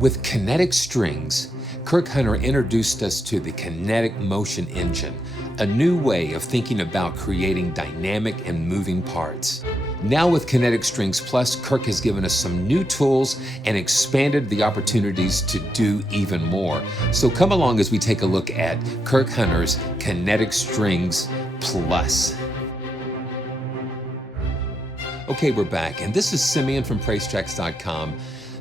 With Kinetic Strings, Kirk Hunter introduced us to the kinetic motion engine, a new way of thinking about creating dynamic and moving parts. Now with Kinetic Strings PLUS, Kirk has given us some new tools and expanded the opportunities to do even more. So come along as we take a look at Kirk Hunter's Kinetic Strings PLUS. Okay, we're back, and this is Simeon from PraiseTracks.com.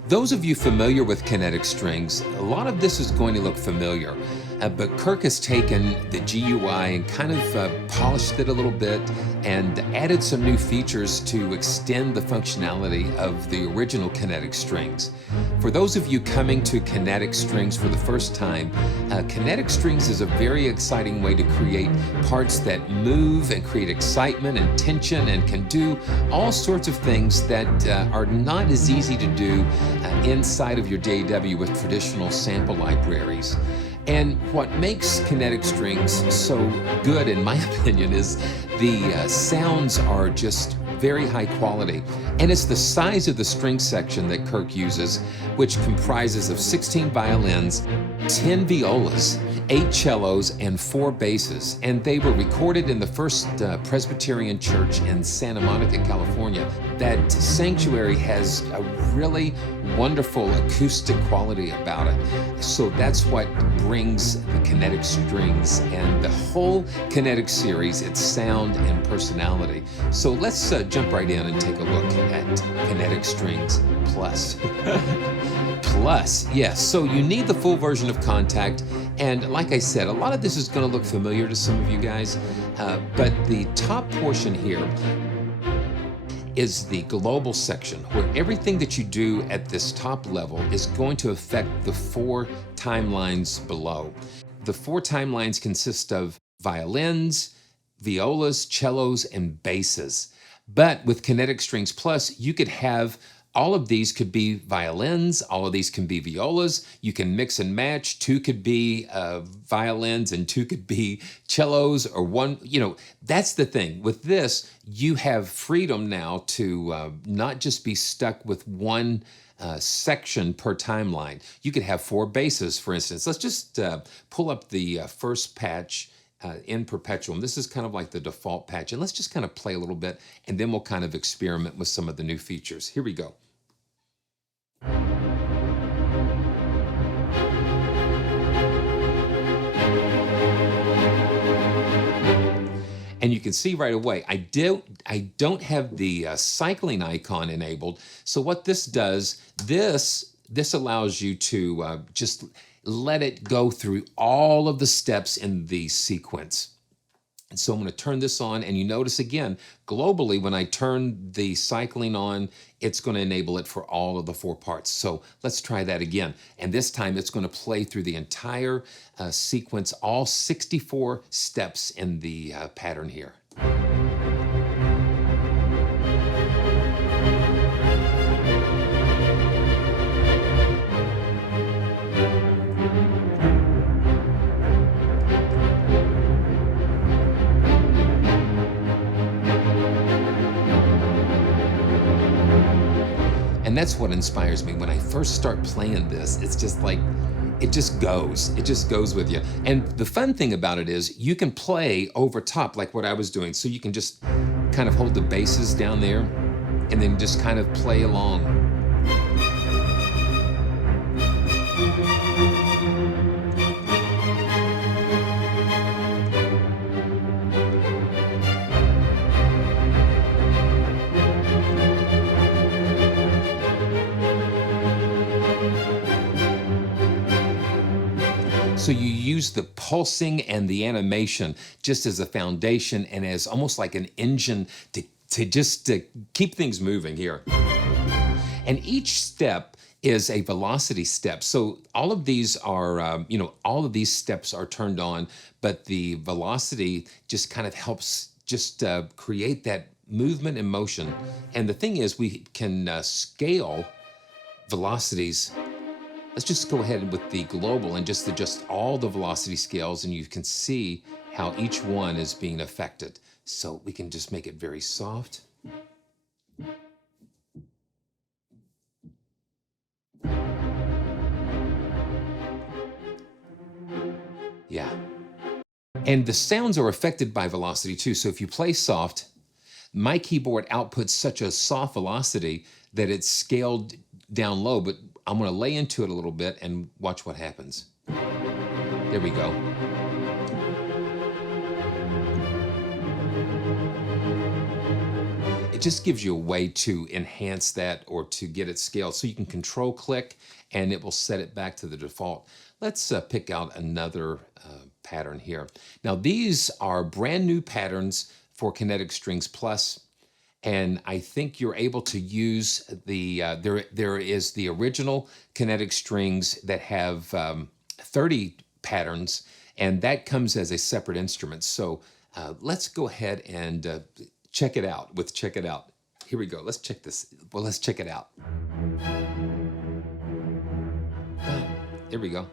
Those of you familiar with Kinetic Strings, a lot of this is going to look familiar, but Kirk has taken the GUI and kind of polished it a little bit and added some new features to extend the functionality of the original Kinetic Strings. For those of you coming to Kinetic Strings for the first time, Kinetic Strings is a very exciting way to create parts that move and create excitement and tension and can do all sorts of things that are not as easy to do inside of your DAW with traditional sample libraries. And what makes Kinetic Strings so good, in my opinion, is the sounds are just very high quality. And it's the size of the string section that Kirk uses, which comprises of 16 violins, 10 violas, 8 cellos, and 4 basses. And they were recorded in the First Presbyterian Church in Santa Monica, California. That sanctuary has a really wonderful acoustic quality about it. So that's what brings the Kinetic Strings and the whole Kinetic series, its sound and personality. So let's jump right in and take a look at Kinetic Strings PLUS. PLUS, yes. So you need the full version of Contact. And like I said, a lot of this is going to look familiar to some of you guys, but the top portion here is the global section, where everything that you do at this top level is going to affect the 4 timelines below. The 4 timelines consist of violins, violas, cellos, and basses. But with Kinetic Strings PLUS, you could have all of these could be violins, all of these can be violas. You can mix and match. 2 could be violins and 2 could be cellos, or 1, that's the thing. With this, you have freedom now to not just be stuck with one section per timeline. You could have 4 basses, for instance. Let's just pull up the first patch in Perpetuum. This is kind of like the default patch, and let's just kind of play a little bit, and then we'll kind of experiment with some of the new features. Here we go. And you can see right away, I don't have the cycling icon enabled. So what this does, this allows you to just let it go through all of the steps in the sequence. And so I'm going to turn this on, and you notice again, globally, when I turn the cycling on, it's going to enable it for all of the 4 parts. So let's try that again. And this time it's going to play through the entire sequence, all 64 steps in the pattern here. And that's what inspires me. When I first start playing this, it's just like, it just goes with you. And the fun thing about it is you can play over top like what I was doing. So you can just kind of hold the basses down there and then just kind of play along. So you use the pulsing and the animation just as a foundation and as almost like an engine to keep things moving here. And each step is a velocity step. So all of these are, all of these steps are turned on, but the velocity just kind of helps just create that movement and motion. And the thing is, we can scale velocities. Let's just go ahead with the global and just adjust all the velocity scales, and you can see how each one is being affected. So we can just make it very soft. Yeah. And the sounds are affected by velocity too. So if you play soft, my keyboard outputs such a soft velocity that it's scaled down low, but I'm gonna lay into it a little bit and watch what happens. There we go. It just gives you a way to enhance that or to get it scaled. So you can control click and it will set it back to the default. Let's pick out another pattern here. Now these are brand new patterns for Kinetic Strings Plus. And I think you're able to use the, there is the original Kinetic Strings that have 30 patterns, and that comes as a separate instrument. So let's go ahead and check it out with Check It Out. Here we go, let's check this, well, let's check it out. There we go.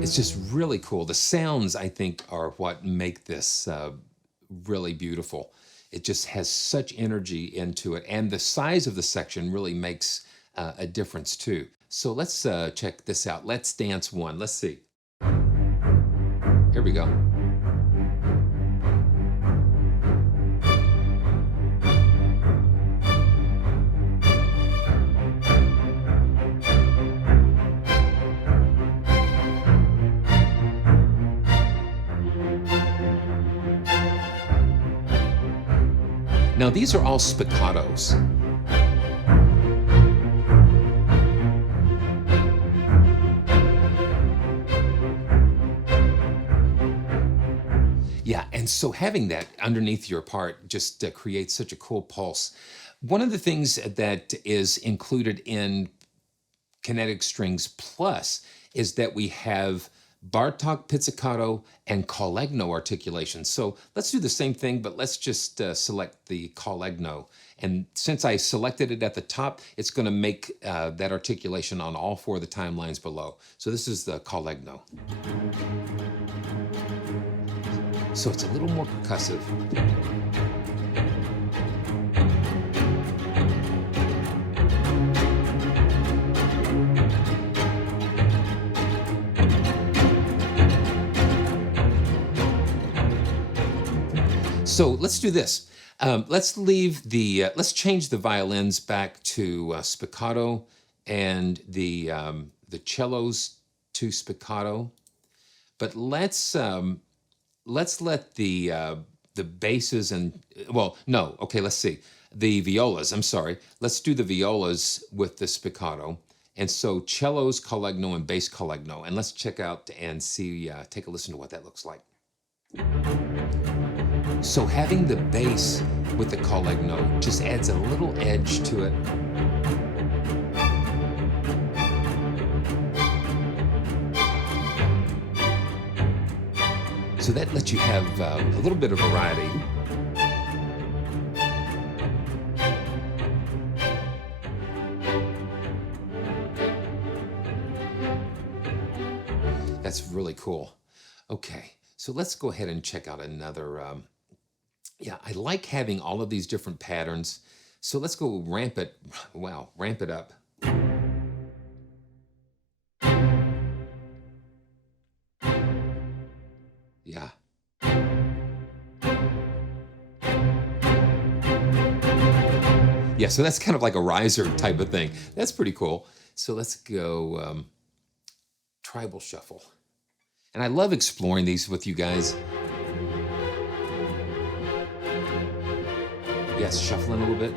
It's just really cool. The sounds, I think, are what make this really beautiful. It just has such energy into it. And the size of the section really makes a difference too. So let's check this out. Let's dance one. Let's see. Here we go. Now these are all spiccatos. Yeah, and so having that underneath your part just creates such a cool pulse. One of the things that is included in Kinetic Strings Plus is that we have Bartok Pizzicato and Col Legno articulations. So let's do the same thing, but let's just select the Col Legno. And since I selected it at the top, it's going to make that articulation on all four of the timelines below. So this is the Col Legno. So it's a little more percussive. So let's do this. Let's leave the, let's change the violins back to spiccato and the cellos to spiccato. But let's let the basses and, well, no, okay, let's see. The violas, I'm sorry. Let's do the violas with the spiccato. And so cellos, Col Legno, and bass Col Legno. And let's check out and see, take a listen to what that looks like. So having the bass with the Col Legno just adds a little edge to it. So that lets you have a little bit of variety. That's really cool. Okay, so let's go ahead and check out another. Yeah, I like having all of these different patterns. So let's go ramp it. Wow, ramp it up. Yeah. Yeah, so that's kind of like a riser type of thing. That's pretty cool. So let's go tribal shuffle. And I love exploring these with you guys. Yes, shuffling a little bit.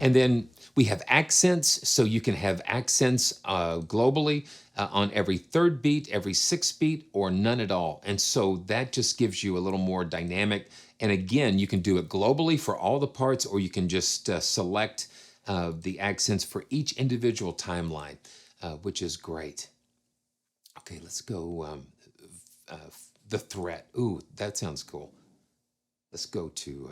And then we have accents, so you can have accents globally on every third beat, every sixth beat, or none at all. And so that just gives you a little more dynamic. And again, you can do it globally for all the parts, or you can just select the accents for each individual timeline, which is great. Okay, let's go the threat. Ooh, that sounds cool. Let's go to...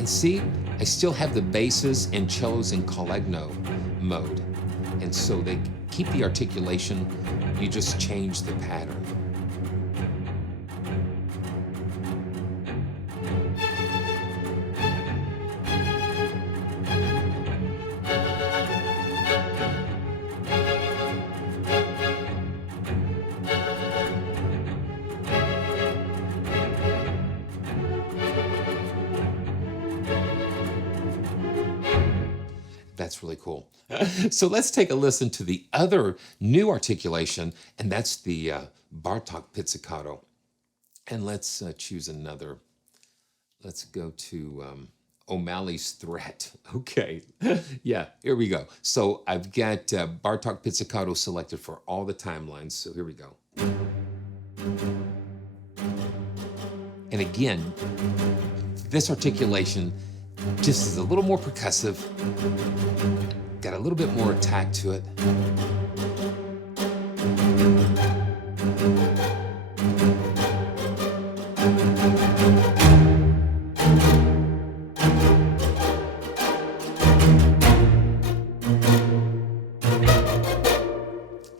And see, I still have the basses and cellos in Col Legno mode. And so they keep the articulation, you just change the pattern. That's really cool. So let's take a listen to the other new articulation, and that's the Bartok Pizzicato. And let's choose another. Let's go to O'Malley's Threat. Okay, yeah, here we go. So I've got Bartok Pizzicato selected for all the timelines. So here we go. And again, this articulation just is a little more percussive, got a little bit more attack to it.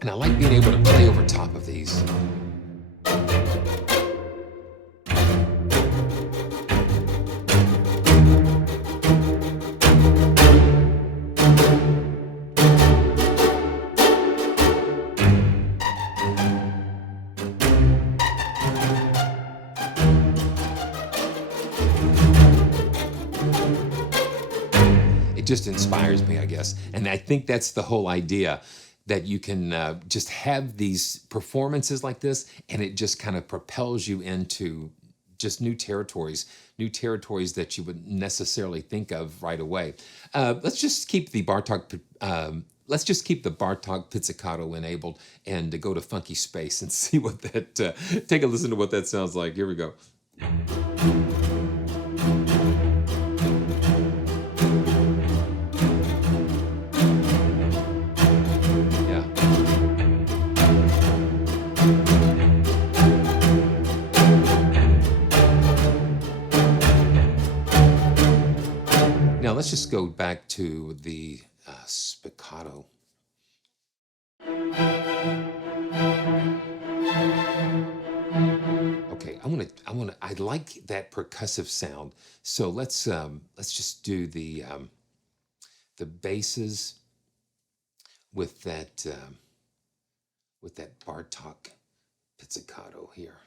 And I like being able to play over top of these. Just inspires me, I guess. And I think that's the whole idea, that you can just have these performances like this, and it just kind of propels you into just new territories that you wouldn't necessarily think of right away. Let's just keep the Bartok Pizzicato enabled and go to Funky Space and see what that, take a listen to what that sounds like. Here we go. Now let's just go back to the Spiccato. Okay, I like that percussive sound. So let's just do the basses with that Bartok Pizzicato here.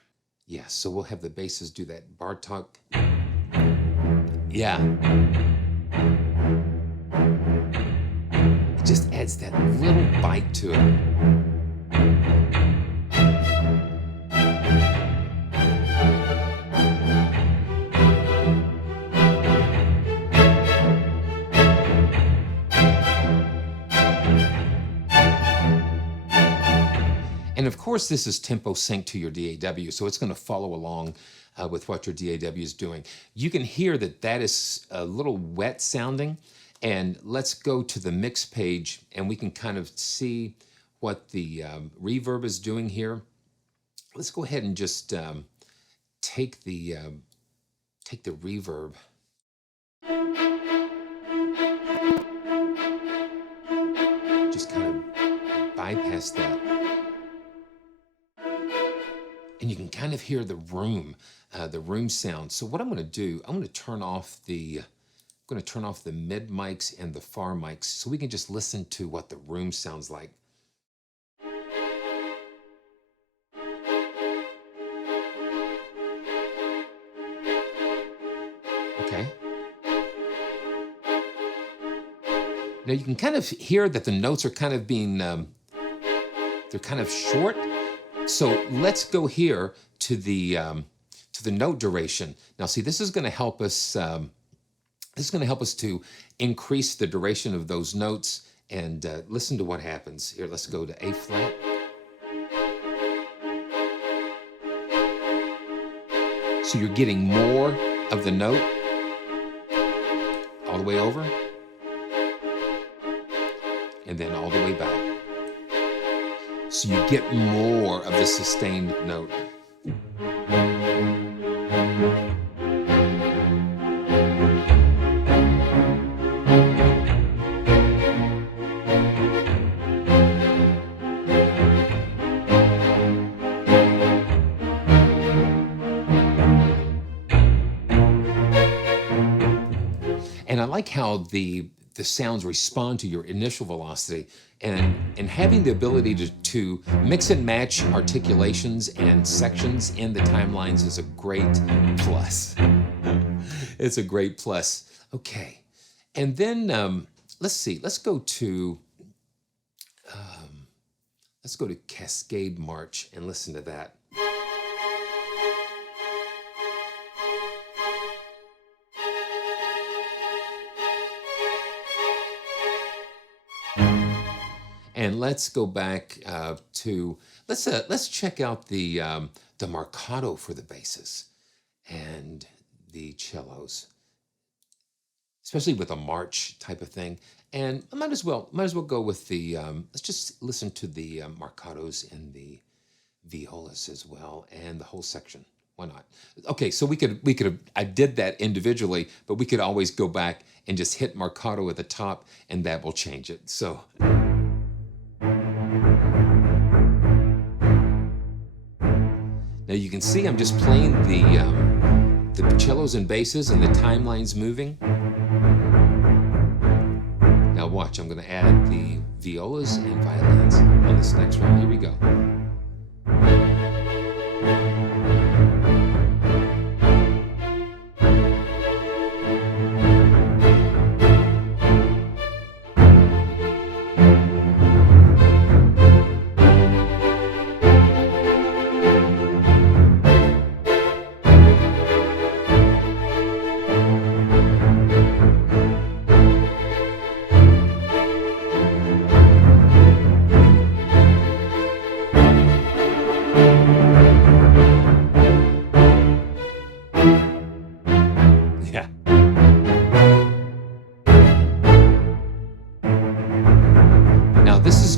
Yeah, so we'll have the basses do that Bartok. Yeah. It just adds that little bite to it. And of course, this is tempo synced to your DAW, so it's going to follow along with what your DAW is doing. You can hear that is a little wet sounding, and let's go to the mix page and we can kind of see what the reverb is doing here. Let's go ahead and just take the reverb. Just kind of bypass that. And you can kind of hear the room sound. So what I'm going to do, I'm going to turn off the mid mics and the far mics so we can just listen to what the room sounds like. Okay. Now you can kind of hear that the notes are kind of being, they're kind of short. So let's go here to the note duration. Now, see, this is going to help us. This is going to help us to increase the duration of those notes. And listen to what happens here. Let's go to A flat. So you're getting more of the note all the way over, and then all the way back. So you get more of the sustained note. And I like how the sounds respond to your initial velocity, and having the ability to mix and match articulations and sections in the timelines is a great plus. It's a great plus. Okay, and then let's see. Let's go to Cascade March and listen to that. And let's go back to let's check out the Marcato for the basses and the cellos, especially with a march type of thing. And I might as well go with the let's just listen to the Marcatos and the violas as well, and the whole section. Why not? Okay, so we could have, I did that individually, but we could always go back and just hit Marcato at the top, and that will change it. So. Now you can see I'm just playing the cellos and basses and the timeline's moving. Now watch, I'm going to add the violas and violins on this next round. Here we go.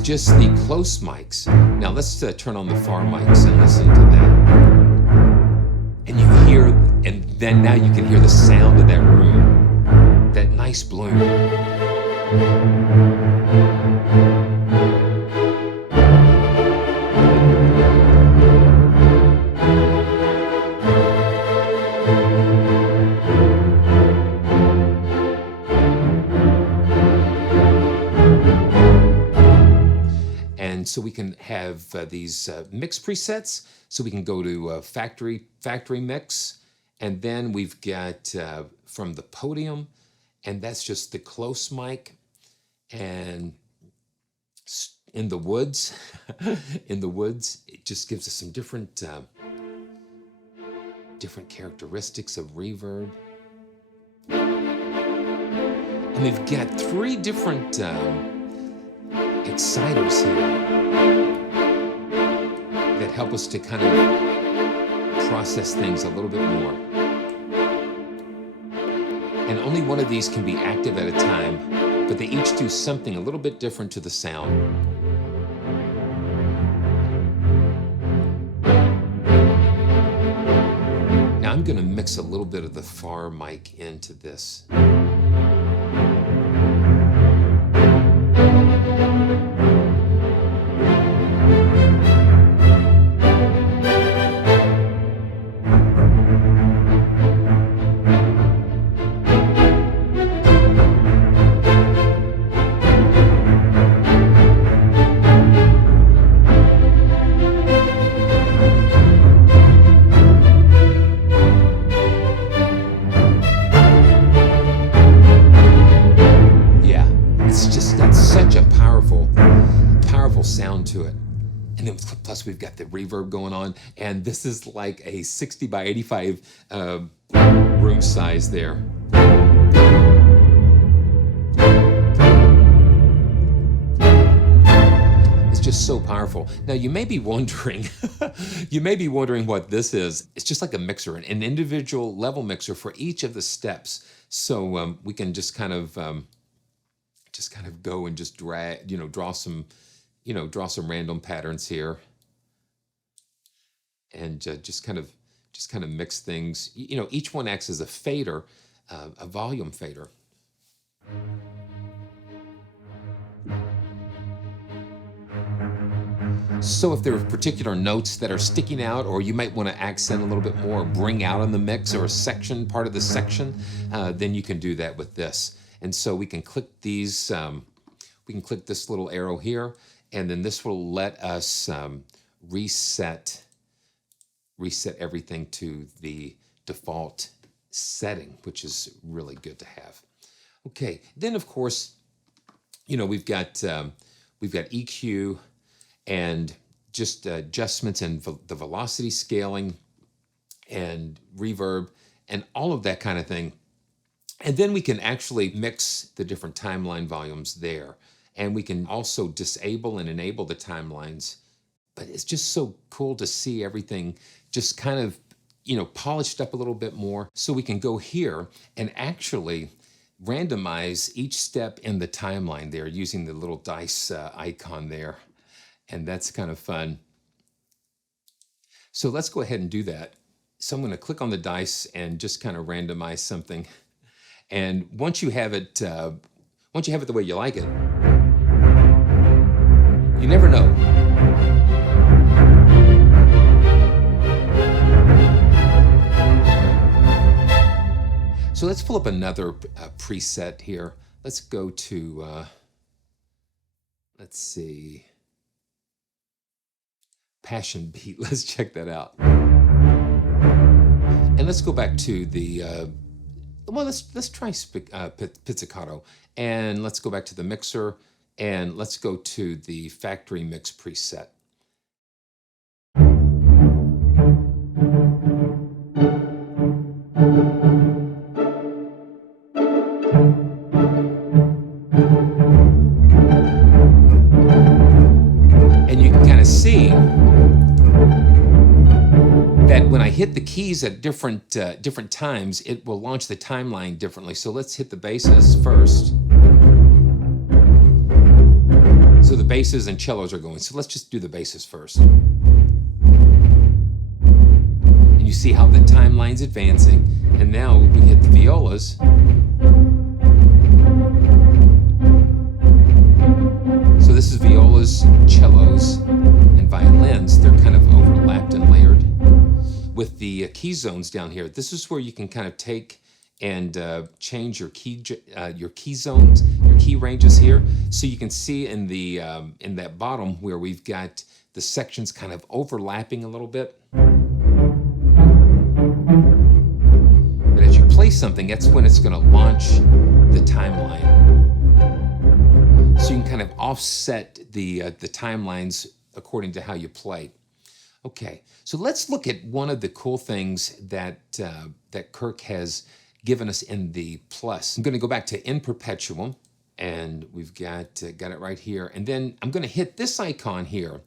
Just the close mics. Now let's turn on the far mics and listen to that. And you hear, and then now you can hear the sound of that room, that nice bloom. So we can have these mix presets. So we can go to factory mix, and then we've got from the podium, and that's just the close mic. And in the woods, it just gives us some different characteristics of reverb. And we've got 3 different exciters here that help us to kind of process things a little bit more. And only one of these can be active at a time, but they each do something a little bit different to the sound. Now I'm going to mix a little bit of the far mic into this. Sound to it. And then plus we've got the reverb going on, and this is like a 60 by 85 room size there. It's just so powerful. Now you may be wondering what this is. It's just like a mixer, an individual level mixer for each of the steps. So we can just kind of go and just drag, draw some random patterns here, and just kind of mix things. Each one acts as a fader, a volume fader. So if there are particular notes that are sticking out, or you might want to accent a little bit more, or bring out in the mix, or a section, part of the section, then you can do that with this. And so we can click these, we can click this little arrow here, and then this will let us reset everything to the default setting, which is really good to have. Okay, then of course, you know, we've got EQ and just adjustments and the velocity scaling and reverb and all of that kind of thing. And then we can actually mix the different timeline volumes there. And we can also disable and enable the timelines. But it's just so cool to see everything just kind of, you know, polished up a little bit more. So we can go here and actually randomize each step in the timeline there using the little dice icon there. And that's kind of fun. So let's go ahead and do that. So I'm going to click on the dice and just kind of randomize something. And once you have it the way you like it, you never know. So let's pull up another preset here. Let's go to, let's see, Passion Beat. Let's check that out. And let's go back to the, well, let's try Pizzicato. And let's go back to the mixer, and let's go to the factory mix preset. And you can kind of see that when I hit the keys at different times, it will launch the timeline differently. So let's hit the basses first. So the basses and cellos are going. So let's just do the basses first. And you see how the timeline's advancing. And now we hit the violas. So this is violas, cellos, and violins. They're kind of overlapped and layered. With the key zones down here, this is where you can kind of take and change your key zones, your key ranges here. So you can see in the in that bottom where we've got the sections kind of overlapping a little bit. But as you play something, that's when it's going to launch the timeline. So you can kind of offset the timelines according to how you play. Okay, so let's look at one of the cool things that that Kirk has given us in the Plus. I'm going to go back to In Perpetuum, and we've got it right here. And then I'm going to hit this icon here.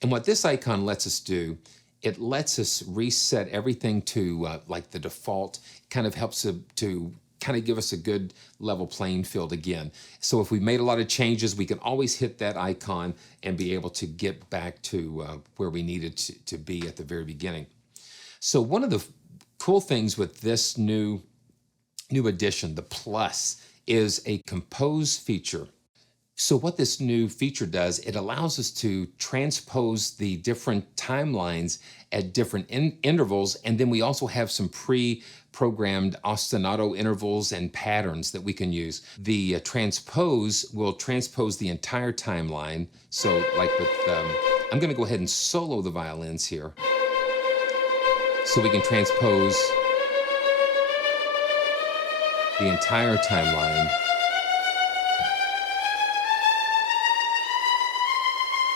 And what this icon lets us do, it lets us reset everything to like the default. It kind of helps to kind of give us a good level playing field again. So if we made a lot of changes, we can always hit that icon and be able to get back to where we needed to be at the very beginning. So one of the cool things with this new addition, the Plus, is a compose feature. So what this new feature does, it allows us to transpose the different timelines at different intervals, and then we also have some pre-programmed ostinato intervals and patterns that we can use. The transpose will transpose the entire timeline. So like with, I'm gonna go ahead and solo the violins here. So we can transpose the entire timeline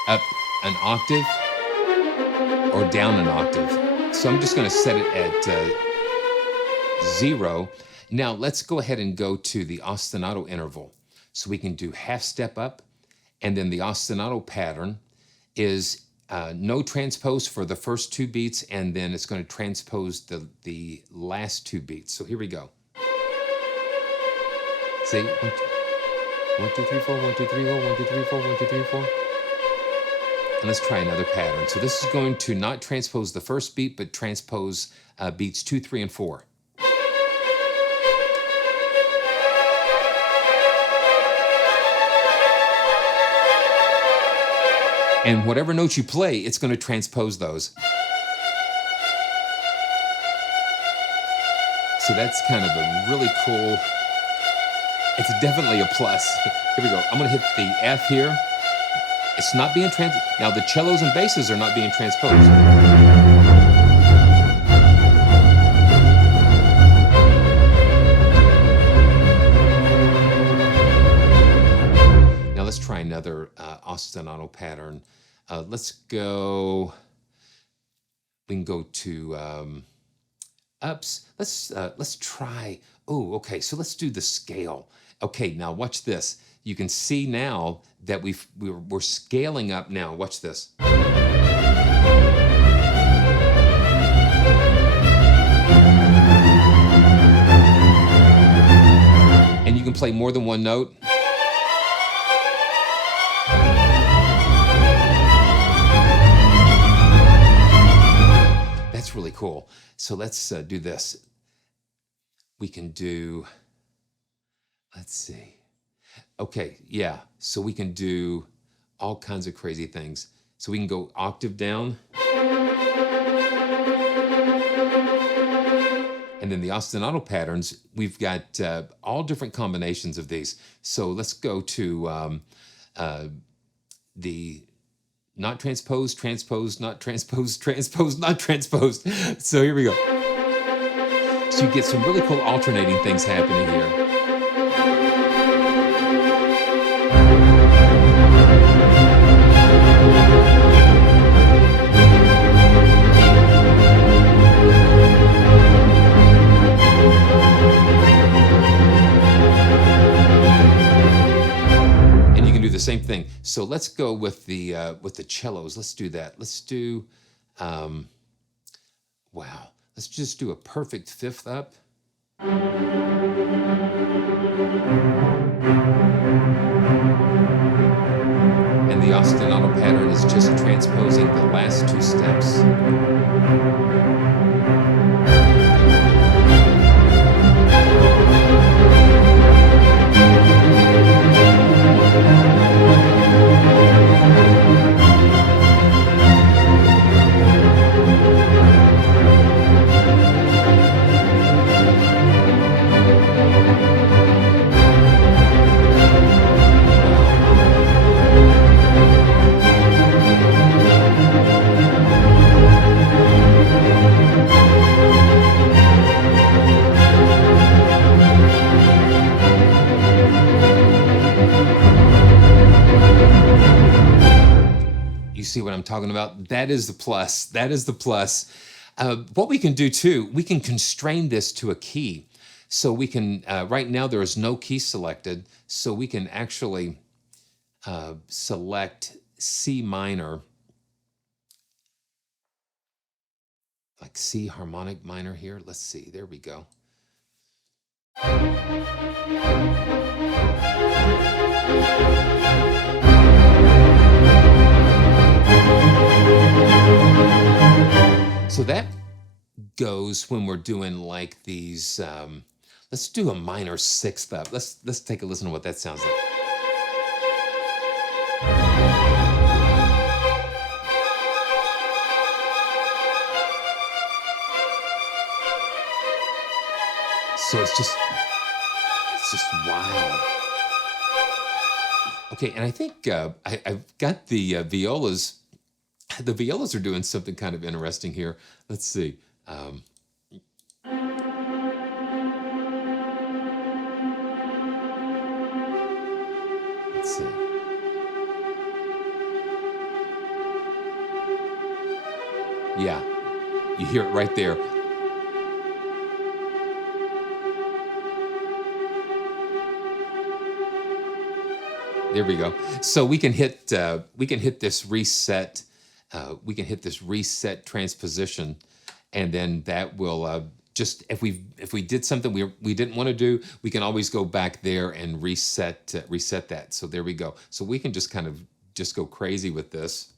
up an octave or down an octave. So I'm just going to set it at 0. Now let's go ahead and go to the ostinato interval. So we can do half step up, and then the ostinato pattern is no transpose for the first 2 beats, and then it's going to transpose the last 2 beats. So here we go. See, 1, 2, 3, 4, 1, 2, 3, 4, 1, 2, 3, 4, 1, 2, 3, 4. And let's try another pattern. So this is going to not transpose the first beat, but transpose beats 2, 3, and 4. And whatever notes you play, it's going to transpose those. So that's kind of a really cool, it's definitely a plus. Here we go. I'm going to hit the F here. It's not being now the cellos and basses are not being transposed. Now let's try another ostinato pattern. Let's go, we can go to ups. Let's try, oh, okay, so let's do the scale. Okay, now watch this. You can see now that we're scaling up now. Watch this. And you can play more than one note. That's really cool. So let's do this. We can do, let's see. Okay, yeah, so we can do all kinds of crazy things. So we can go octave down. And then the ostinato patterns, we've got all different combinations of these. So let's go to the not transposed, transposed, not transposed, transposed, not transposed. So here we go. So you get some really cool alternating things happening here. The same thing. So let's go with the cellos. Let's do that. Let's do, wow. Let's just do a perfect fifth up. And the ostinato pattern is just transposing the last two steps. See what I'm talking about? That is the plus. That is the plus. What we can do too, we can constrain this to a key. So we can, right now there is no key selected, so we can actually select C minor, like C harmonic minor here. Let's see, there we go. So that goes when we're doing like these, let's do a minor sixth up. Let's take a listen to what that sounds like. So it's just wild. Okay, and I think I've got the violas. The violas are doing something kind of interesting here. Let's see. Let's see. Yeah, you hear it right there. There we go. So we can hit this reset. We can hit this reset transposition, and then that will just if we did something we didn't want to do, we can always go back there and reset that. So there we go. So we can just kind of just go crazy with this.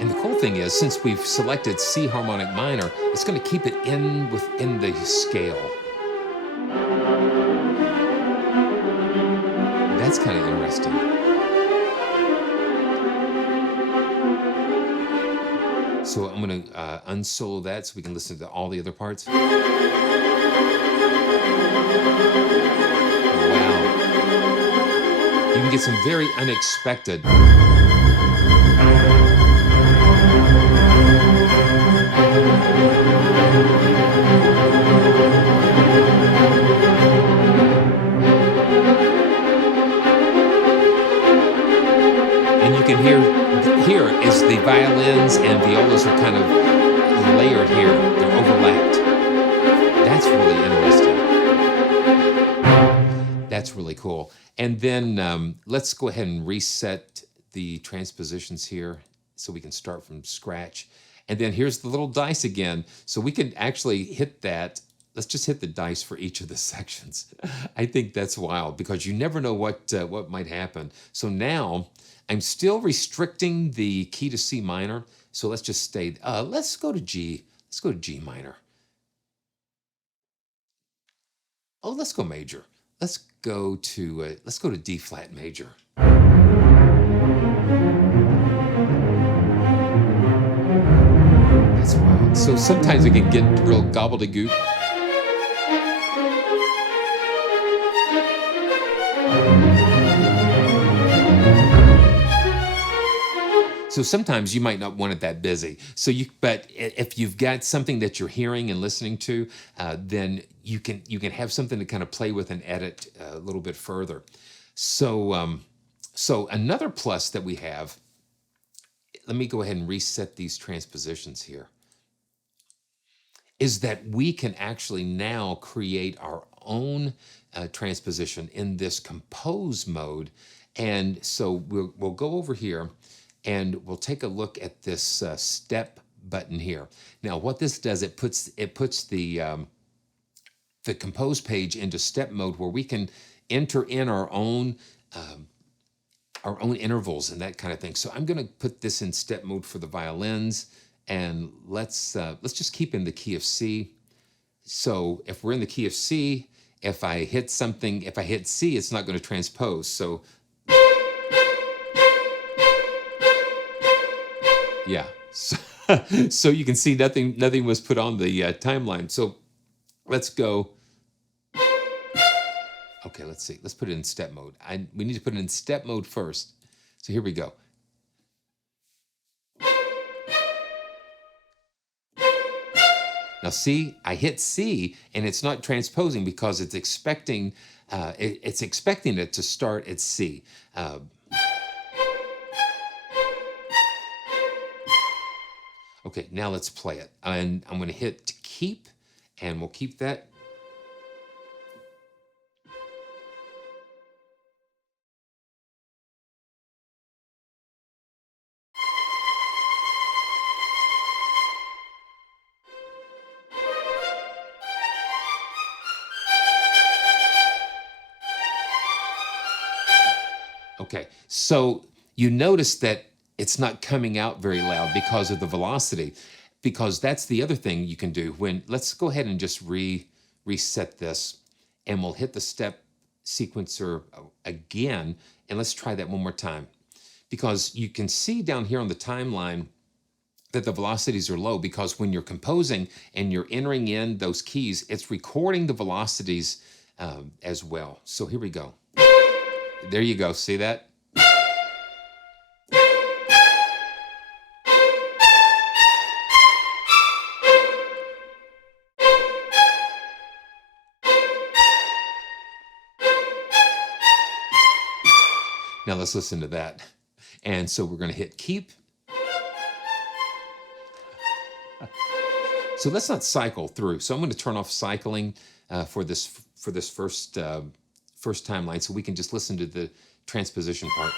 And the cool thing is, since we've selected C harmonic minor, it's going to keep it within the scale. That's kind of interesting. So I'm going to unsolo that so we can listen to all the other parts. Wow. You can get some very unexpected. And you can hear here is the violins and violas are kind of layered here. They're overlapped. That's really interesting. That's really cool. And then let's go ahead and reset the transpositions here so we can start from scratch. And then here's the little dice again. So we can actually hit that. Let's just hit the dice for each of the sections. I think that's wild because you never know what might happen. So now I'm still restricting the key to C minor. So let's just stay, let's go to G. Let's go to G minor. Oh, let's go major. Let's go to D flat major. That's wild. So sometimes it can get real gobbledygook. So sometimes you might not want it that busy. But if you've got something that you're hearing and listening to, then you can have something to kind of play with and edit a little bit further. So another plus that we have. Let me go ahead and reset these transpositions here. Is that we can actually now create our own transposition in this compose mode, and so we'll go over here. And we'll take a look at this step button here. Now, what this does, it puts the compose page into step mode where we can enter in our own intervals and that kind of thing. So I'm going to put this in step mode for the violins, and let's just keep in the key of C. So if we're in the key of C, if I hit C, it's not going to transpose. So. Yeah, so you can see nothing was put on the timeline. So let's go. Okay, let's see. Let's put it in step mode. We need to put it in step mode first. So here we go. Now see, I hit C and it's not transposing because it's expecting it to start at C. Okay, now let's play it. And I'm going to hit keep, and we'll keep that. Okay, so you notice that it's not coming out very loud because of the velocity, because that's the other thing you can do. Let's go ahead and just reset this, and we'll hit the step sequencer again, and let's try that one more time. Because you can see down here on the timeline that the velocities are low, because when you're composing and you're entering in those keys, it's recording the velocities as well. So here we go. There you go, see that? Now let's listen to that. And so we're going to hit keep. So let's not cycle through. So I'm going to turn off cycling for this first timeline, so we can just listen to the transposition part.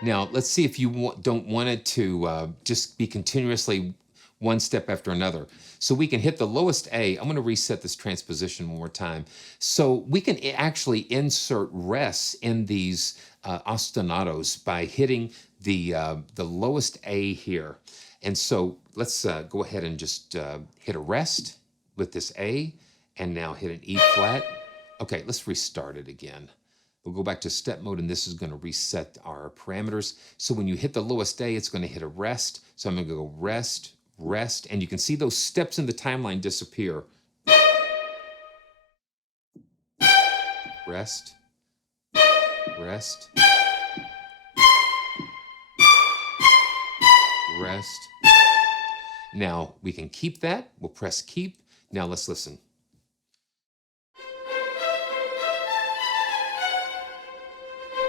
Now let's see if you don't want it to just be continuously one step after another. So we can hit the lowest A. I'm going to reset this transposition one more time. So we can actually insert rests in these ostinatos by hitting the lowest A here. And so let's go ahead and just hit a rest with this A, and now hit an E flat. Okay, let's restart it again. We'll go back to step mode, and this is going to reset our parameters. So when you hit the lowest A, it's going to hit a rest. So I'm going to go rest, rest, and you can see those steps in the timeline disappear. Rest, rest, rest. Now we can keep that. We'll press keep. Now let's listen.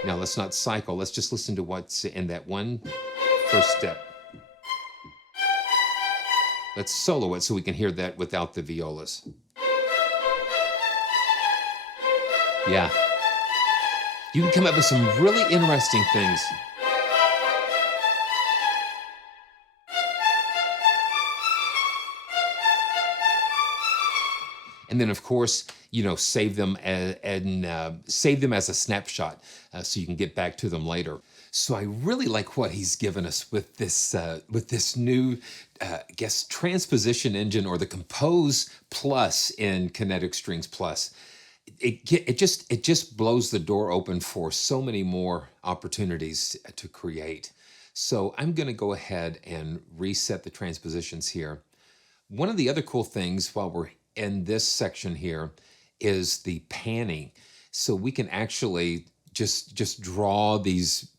Now let's not cycle. Let's just listen to what's in that one first step. Let's solo it so we can hear that without the violas. Yeah. You can come up with some really interesting things. And then, of course, you know, save them save them as a snapshot so you can get back to them later. So I really like what he's given us with this new, I guess, transposition engine, or the Compose Plus in Kinetic Strings Plus. It just blows the door open for so many more opportunities to create. So I'm going to go ahead and reset the transpositions here. One of the other cool things while we're in this section here is the panning. So we can actually just draw these.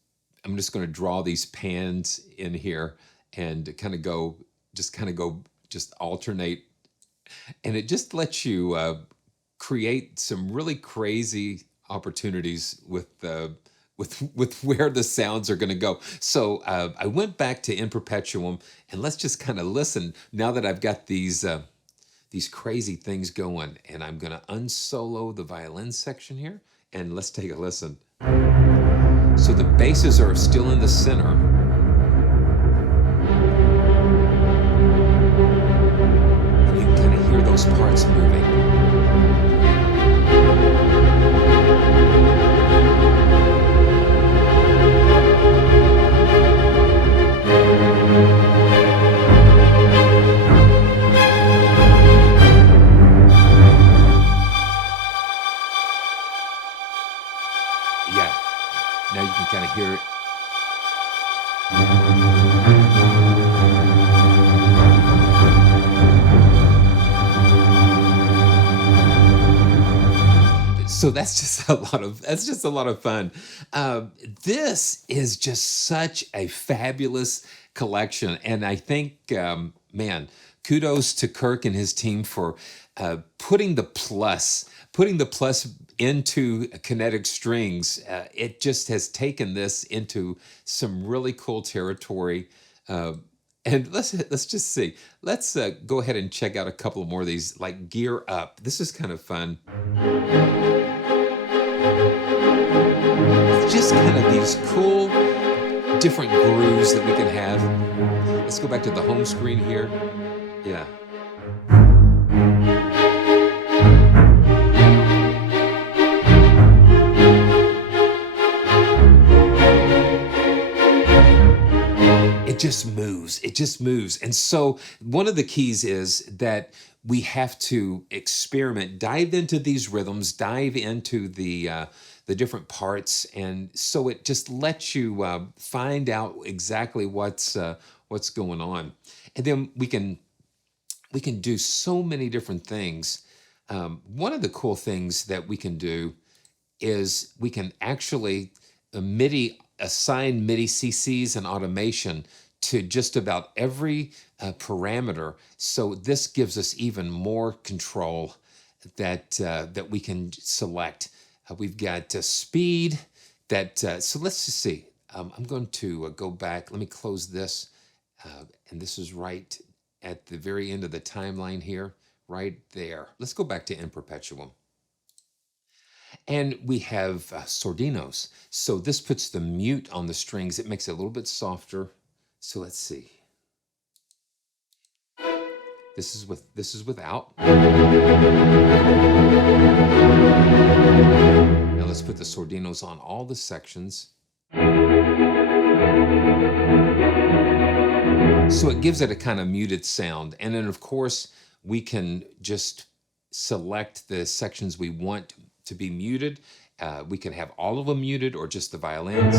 I'm just going to draw these pans in here and kind of go, just alternate. And it just lets you create some really crazy opportunities with where the sounds are going to go. So I went back to In Perpetuum, and let's just kind of listen now that I've got these crazy things going. And I'm going to unsolo the violin section here, and let's take a listen. So the basses are still in the center. And you can kind of hear those parts moving. Yeah, now you can kind of hear it. So that's just a lot of fun. This is just such a fabulous collection, and I think, man, kudos to Kirk and his team for putting the plus into Kinetic Strings. It just has taken this into some really cool territory. And let's just see. Let's go ahead and check out a couple more of these, like Gear Up. This is kind of fun. It's just kind of these cool, different grooves that we can have. Let's go back to the home screen here. Yeah. It just moves. And so one of the keys is that we have to experiment, dive into these rhythms, dive into the different parts. And so it just lets you find out exactly what's going on. And then we can do so many different things. One of the cool things that we can do is we can actually assign MIDI CCs and automation to just about every parameter. So this gives us even more control that we can select. We've got speed. So let's just see. I'm going to go back. Let me close this. And this is right at the very end of the timeline here, right there. Let's go back to In Perpetuum. And we have sordinos. So this puts the mute on the strings. It makes it a little bit softer. So let's see. This is without. Now let's put the sordinos on all the sections. So it gives it a kind of muted sound. And then of course, we can just select the sections we want to be muted. We can have all of them muted or just the violins.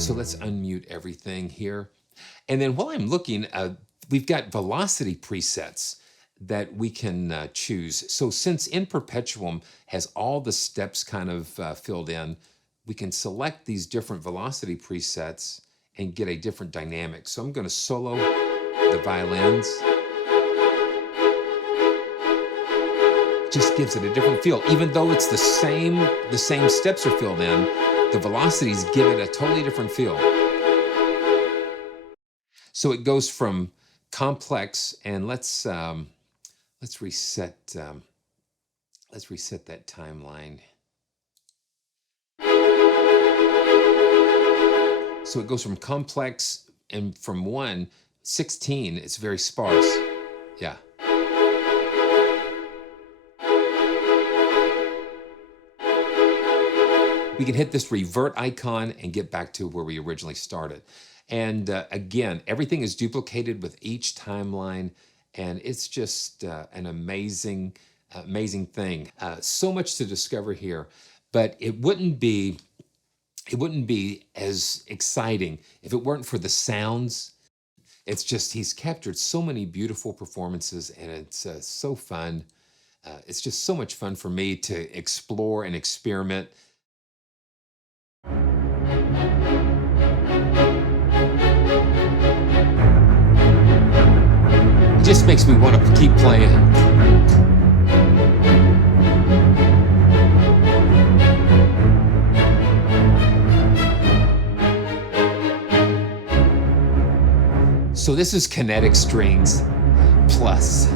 So let's unmute everything here. And then while I'm looking, we've got velocity presets that we can choose. So since In Perpetuum has all the steps kind of filled in, we can select these different velocity presets and get a different dynamic. So I'm going to solo the violins. Just gives it a different feel. Even though it's the same steps are filled in, the velocities give it a totally different feel. So it goes from complex, and let's reset that timeline. So it goes from complex, and from 1/16, it's very sparse. Yeah. We can hit this revert icon and get back to where we originally started. And again, everything is duplicated with each timeline, and it's just an amazing thing. So much to discover here, but it wouldn't be as exciting if it weren't for the sounds. It's just, he's captured so many beautiful performances, and it's so fun. It's just so much fun for me to explore and experiment. It just makes me want to keep playing. So this is Kinetic Strings PLUS.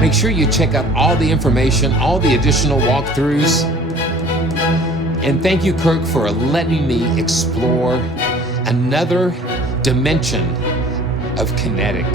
Make sure you check out all the information, all the additional walkthroughs. And thank you, Kirk, for letting me explore another dimension of kinetic.